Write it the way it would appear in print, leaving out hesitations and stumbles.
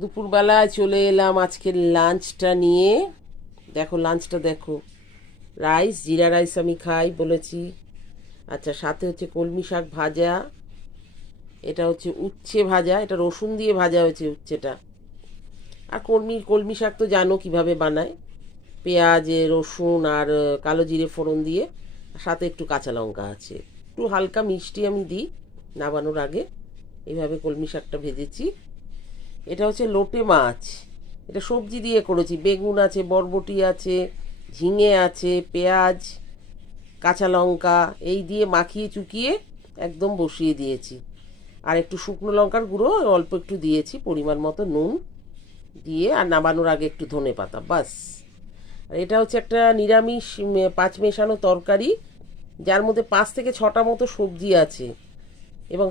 দুপুরবেলায় চলে এলাম আজকের লাঞ্চটা নিয়ে। দেখো লাঞ্চটা দেখো, রাইস, জিরা রাইস আমি খাই বলেছি। আচ্ছা, সাথে হচ্ছে কলমি শাক ভাজা, এটা হচ্ছে উচ্ছে ভাজা, এটা রসুন দিয়ে ভাজা হয়েছে উচ্ছেটা। আর কলমি কলমি শাক তো জানো কিভাবে বানায়, পেঁয়াজ রসুন আর কালো জিরে ফোড়ন দিয়ে, সাথে একটু কাঁচা লঙ্কা আছে, একটু হালকা মিষ্টি আমি দিই নামানোর আগে। এইভাবে কলমি শাকটা ভেজেছি। এটা হচ্ছে লোটে মাছ, এটা সবজি দিয়ে করেছি, বেগুন আছে, বরবটি আছে, ঝিঙে আছে, পেঁয়াজ, কাঁচা লঙ্কা এই দিয়ে মাখিয়ে চুকিয়ে একদম বসিয়ে দিয়েছি। আর একটু শুকনো লঙ্কার গুঁড়ো অল্প একটু দিয়েছি, পরিমাণ মতো নুন দিয়ে, আর নামানোর আগে একটু ধনে পাতা, বাস। আর এটা হচ্ছে একটা নিরামিষ পাঁচ মেশানো তরকারি, যার মধ্যে 5 থেকে 6টা মতো সবজি আছে এবং